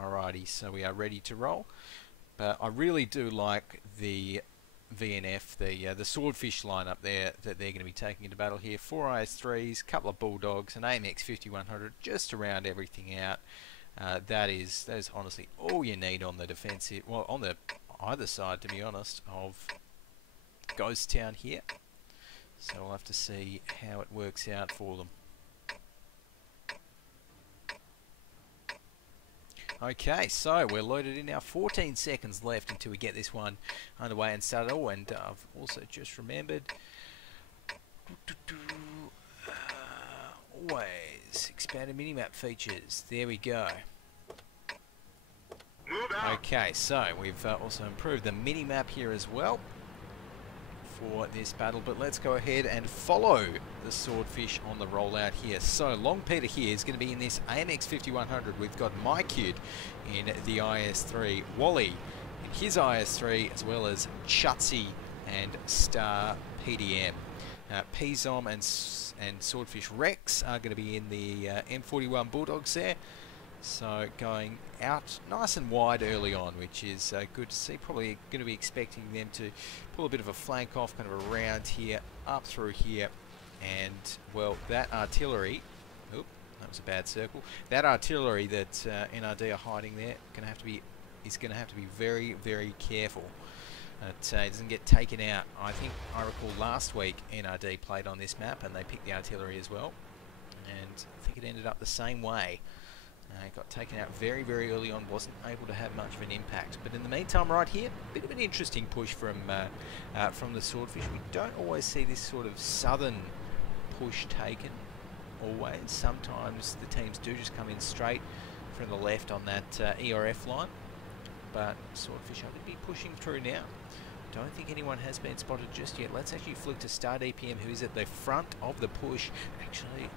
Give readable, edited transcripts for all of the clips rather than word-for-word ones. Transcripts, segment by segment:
Alrighty, so we are ready to roll. But I really do like the VNF, the Swordfish lineup there that they're going to be taking into battle here. 4 IS-3s, couple of Bulldogs, an AMX 5100 just to round everything out. That is honestly all you need on the defensive, well, on the either side, to be honest, of Ghost Town here. So we'll have to see how it works out for them. Okay, so we're loaded in now. 14 seconds left until we get this one underway and started. Oh, and I've also just remembered. Always expanded minimap features. There we go. Okay, so we've also improved the minimap here as well for this battle, but let's go ahead and follow the Swordfish on the rollout here. So Long Peter here is going to be in this AMX 5100. We've got MyKid in the IS-3, Wally in his IS-3, as well as Chutsy and Star PDM. Pzom and Swordfish Rex are going to be in the M41 Bulldogs there. So going out nice and wide early on, which is good to see. Probably going to be expecting them to pull a bit of a flank off, kind of around here, up through here. And, well, that artillery... Oop, that was a bad circle. That artillery that NRD are hiding there is going to have to be very, very careful. It doesn't get taken out. I recall last week NRD played on this map and they picked the artillery as well. And I think it ended up the same way. Got taken out very, very early on, wasn't able to have much of an impact. But in the meantime, right here, a bit of an interesting push from the Swordfish. We don't always see this sort of southern push taken, always. Sometimes the teams do just come in straight from the left on that ERF line. But Swordfish are going to be pushing through now. Don't think anyone has been spotted just yet. Let's actually flick to Star DPM, who is at the front of the push. Actually,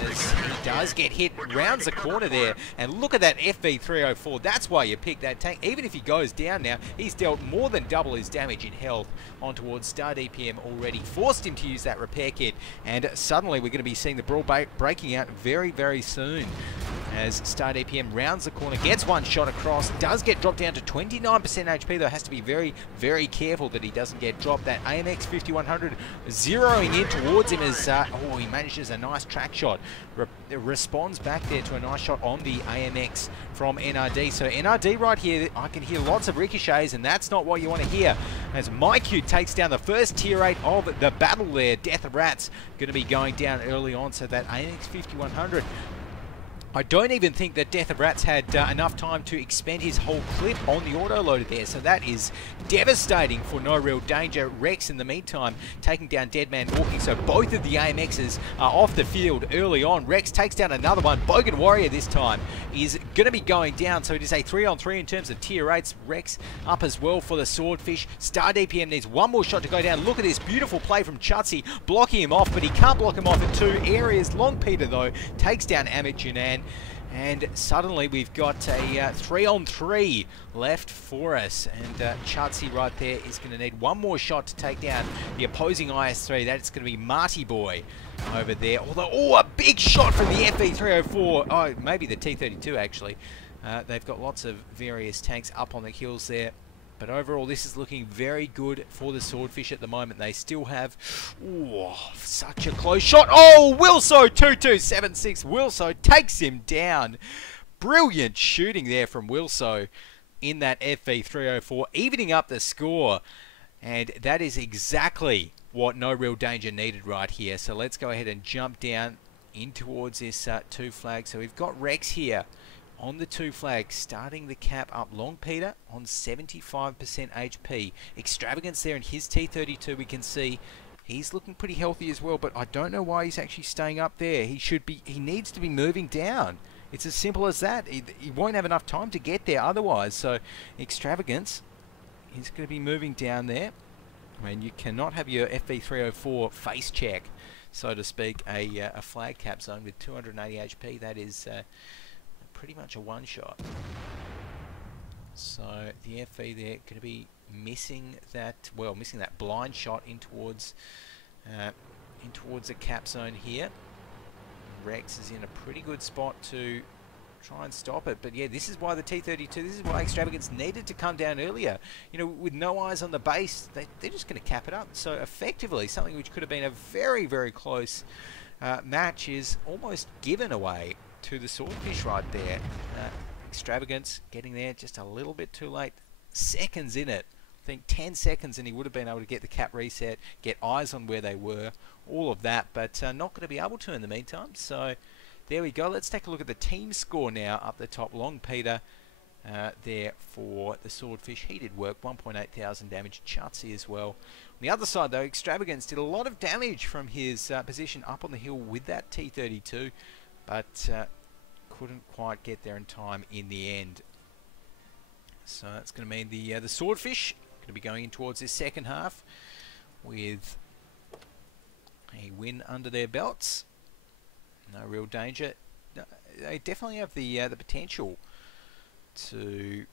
as he does get hit, rounds the corner there, and look at that FV304. That's why you pick that tank. Even if he goes down now, he's dealt more than double his damage in health on towards Star DPM already. Forced him to use that repair kit, and suddenly we're going to be seeing the brawl breaking out very, very soon. As Star DPM rounds the corner, gets one shot across, does get dropped down to 29% HP though, has to be very, very careful that he doesn't get dropped. That AMX 5100 zeroing in towards him as, oh, he manages a nice track shot. Responds back there to a nice shot on the AMX from NRD. So NRD right here, I can hear lots of ricochets, and that's not what you want to hear. As MyQ takes down the first tier 8 of the battle there. Death of Rats going to be going down early on, so that AMX 5100... I don't even think that Death of Rats had enough time to expend his whole clip on the autoloader there, so that is devastating for No Real Danger. Rex, in the meantime, taking down Deadman Walking, so both of the AMXs are off the field early on. Rex takes down another one. Bogan Warrior this time is going to be going down, so it is a 3-on-3 in terms of tier 8s. Rex up as well for the Swordfish. Star DPM needs one more shot to go down. Look at this beautiful play from Chutsy, blocking him off, but he can't block him off in 2 areas. Long Peter, though, takes down Amit Junan. And suddenly we've got a 3-on-3 left for us. And Chutsy right there is going to need one more shot to take down the opposing IS-3. That's going to be Marty Boy over there. Although, oh, a big shot from the FV304. Oh, maybe the T32 actually. They've got lots of various tanks up on the hills there. But overall, this is looking very good for the Swordfish at the moment. They still have... Ooh, such a close shot. Oh, Wilso 2276. Wilso takes him down. Brilliant shooting there from Wilso in that FV304, evening up the score. And that is exactly what No Real Danger needed right here. So let's go ahead and jump down in towards this 2 flag. So we've got Rex here on the 2 flags, starting the cap up. Long Peter on 75% HP. Extravagance there in his T32, we can see he's looking pretty healthy as well, but I don't know why he's actually staying up there. He needs to be moving down. It's as simple as that. He won't have enough time to get there otherwise. So Extravagance is going to be moving down there. I mean, you cannot have your FV304 face check, so to speak, a flag cap zone with 280 HP. That is pretty much a one-shot. So the FV there going to be missing that blind shot in towards the cap zone here. Rex is in a pretty good spot to try and stop it. But yeah, this is why the T-32, this is why Extravagance needed to come down earlier. You know, with no eyes on the base, they're just going to cap it up. So effectively, something which could have been a very, very close match is almost given away to the Swordfish right there. Extravagance getting there just a little bit too late. Seconds in it. I think 10 seconds and he would have been able to get the cap reset, get eyes on where they were, all of that, but not going to be able to in the meantime. So there we go. Let's take a look at the team score now up the top. Long Peter there for the Swordfish. He did work, 1.8 thousand damage. Chutsy as well. On the other side though, Extravagance did a lot of damage from his position up on the hill with that T-32, but couldn't quite get there in time in the end. So that's going to mean the Swordfish going to be going in towards this second half with a win under their belts. No real danger. They definitely have the potential to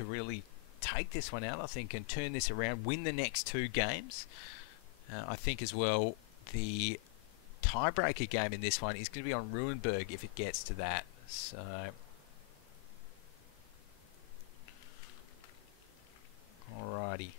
really take this one out, I think, and turn this around, win the next two games. I think as well the tiebreaker game in this one is going to be on Ruinberg if it gets to that. So alrighty.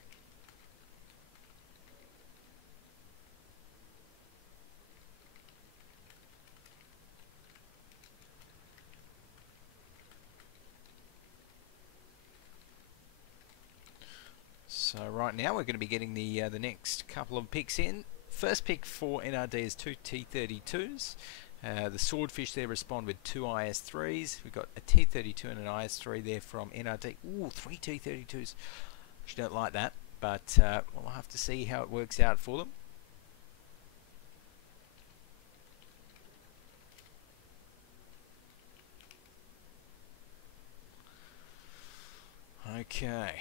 So right now we're going to be getting the next couple of picks in. First pick for NRD is two T-32s. The Swordfish there respond with two IS-3s. We've got a T-32 and an IS-3 there from NRD. Ooh, three T-32s. You don't like that, but we'll have to see how it works out for them. Okay.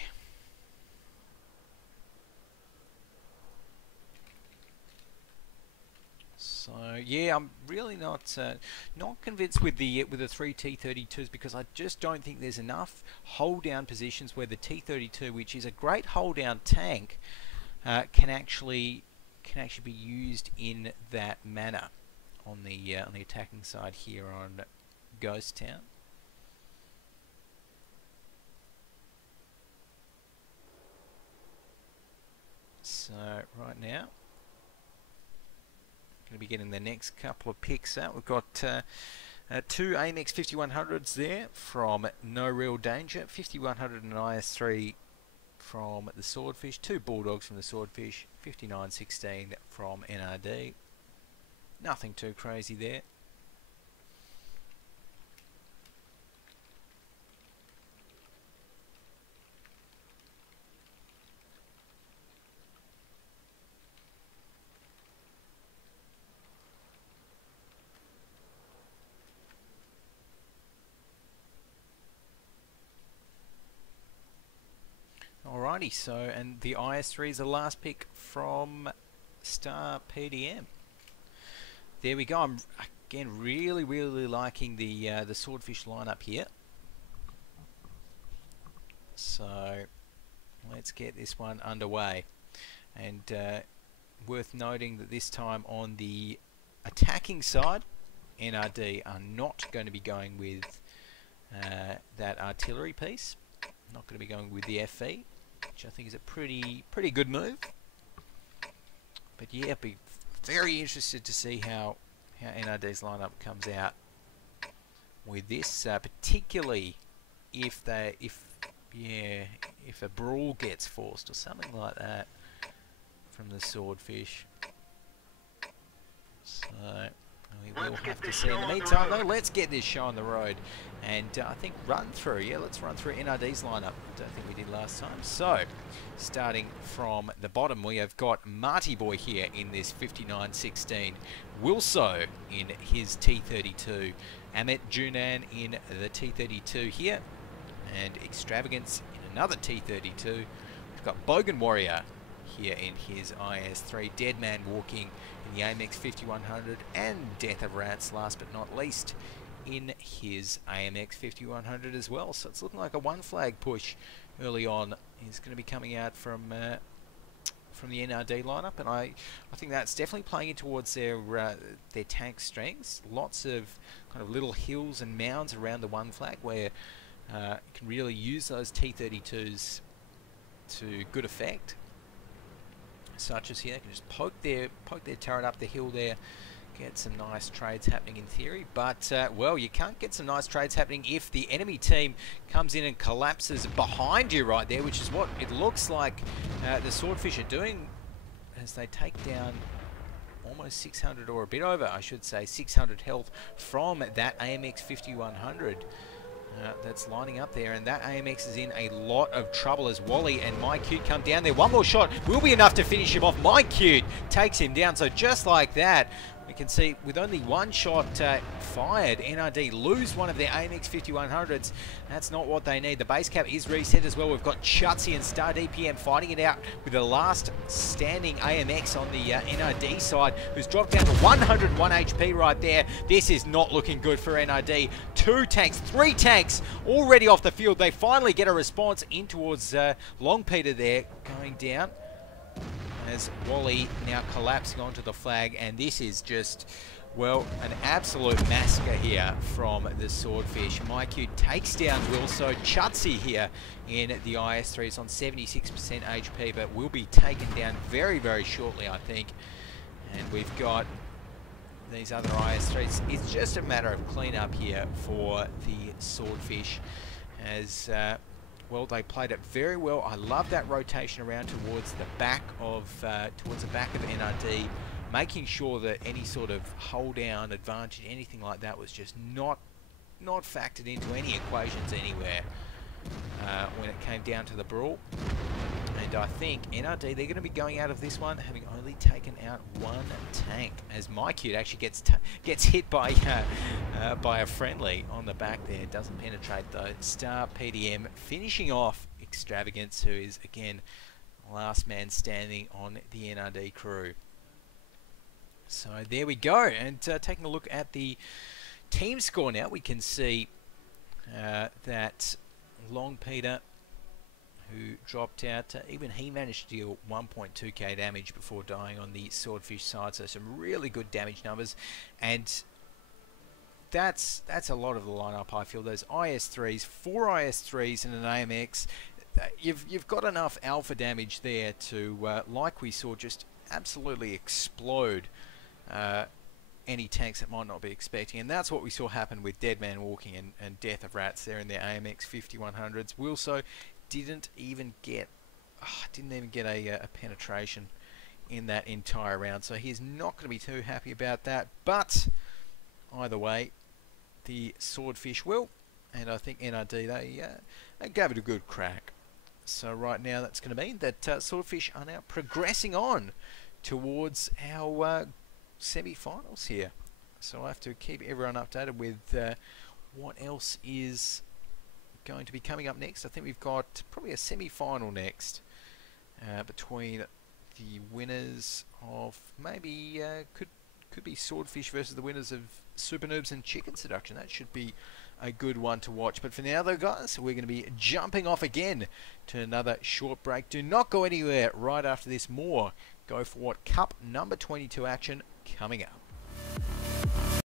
So yeah, I'm really not convinced with the three T-32s, because I just don't think there's enough hold down positions where the T-32, which is a great hold down tank, can actually be used in that manner on the attacking side here on Ghost Town. So right now, going to be getting the next couple of picks out. We've got two AMX 5100s there from No Real Danger, 5100 and an IS-3 from the Swordfish, two Bulldogs from the Swordfish, 5916 from NRD. Nothing too crazy there. Alrighty, so, and the IS-3 is the last pick from Star PDM. There we go. I'm again really liking the Swordfish lineup here. So let's get this one underway. And worth noting that this time on the attacking side, NRD are not going to be going with that artillery piece. Not going to be going with the FE, which I think is a pretty good move. But yeah, be very interested to see how NRD's lineup comes out with this, particularly if a brawl gets forced or something like that from the Swordfish. So we will have to see. In the meantime, though, let's get this show on the road. And I think run through. Yeah, let's run through NRD's lineup. Don't think we did last time. So, starting from the bottom, we have got Marty Boy here in this 5916. Wilso in his T-32. Amit Junan in the T-32 here. And Extravagance in another T-32. We've got Bogan Warrior here in his IS-3. Deadman walking in the AMX 5100, and Death of Rats, last but not least, in his AMX 5100 as well. So it's looking like a one flag push early on is going to be coming out from from the NRD lineup, and I think that's definitely playing in towards their tank strengths. Lots of kind of little hills and mounds around the one flag where you can really use those T-32s to good effect. Such as here, they can just poke their turret up the hill there, get some nice trades happening in theory. But well, you can't get some nice trades happening if the enemy team comes in and collapses behind you right there, which is what it looks like the SwordFish are doing as they take down almost 600, or a bit over, I should say, 600 health from that AMX 5100. That's lining up there, and that AMX is in a lot of trouble as Wally and MyCute come down there. One more shot will be enough to finish him off. MyCute takes him down, so just like that, we can see with only one shot fired, NRD lose one of their AMX 5100s. That's not what they need. The base cap is reset as well. We've got Chutzy and Star DPM fighting it out with the last standing AMX on the NRD side, who's dropped down to 101 HP right there. This is not looking good for NRD. 2 tanks, 3 tanks already off the field. They finally get a response in towards Long Peter there, going down as Wally now collapsing onto the flag, and this is just, well, an absolute massacre here from the SwordFish. MyCute takes down Wilso. Chutzy here in the IS-3 is on 76% HP, but will be taken down very, very shortly, I think. And we've got these other IS-3s. It's just a matter of cleanup here for the SwordFish as well, they played it very well. I love that rotation around towards the back of NRD, making sure that any sort of hold down advantage, anything like that, was just not factored into any equations anywhere when it came down to the brawl. And I think NRD, they're going to be going out of this one having only taken out 1 tank, as MyCute actually gets hit by a friendly on the back there. Doesn't penetrate though. Star PDM finishing off Extravagance, who is again last man standing on the NRD crew. So there we go, and taking a look at the team score now, we can see that Long Peter, who dropped out, even he managed to deal 1.2k damage before dying on the SwordFish side, so some really good damage numbers, and that's a lot of the lineup. I feel those IS-3s, 4 IS-3s and an AMX, you've got enough alpha damage there to, like we saw, just absolutely explode any tanks that might not be expecting, and that's what we saw happen with Dead Man Walking and Death of Rats there in their AMX 5100s. Wilso didn't even get a penetration in that entire round, so he's not going to be too happy about that. But either way, the SwordFish will, and I think NRD, they gave it a good crack. So right now, that's going to mean that SwordFish are now progressing on towards our semi-finals here. So I have to keep everyone updated with what else is going to be coming up next. I think we've got probably a semi-final next between the winners of maybe could be SwordFish versus the winners of Super Noobs and Chicken Seduction. That should be a good one to watch. But for now though, guys, we're going to be jumping off again to another short break. Do not go anywhere. Right after this, more Go4WoT Cup number 22 action coming up.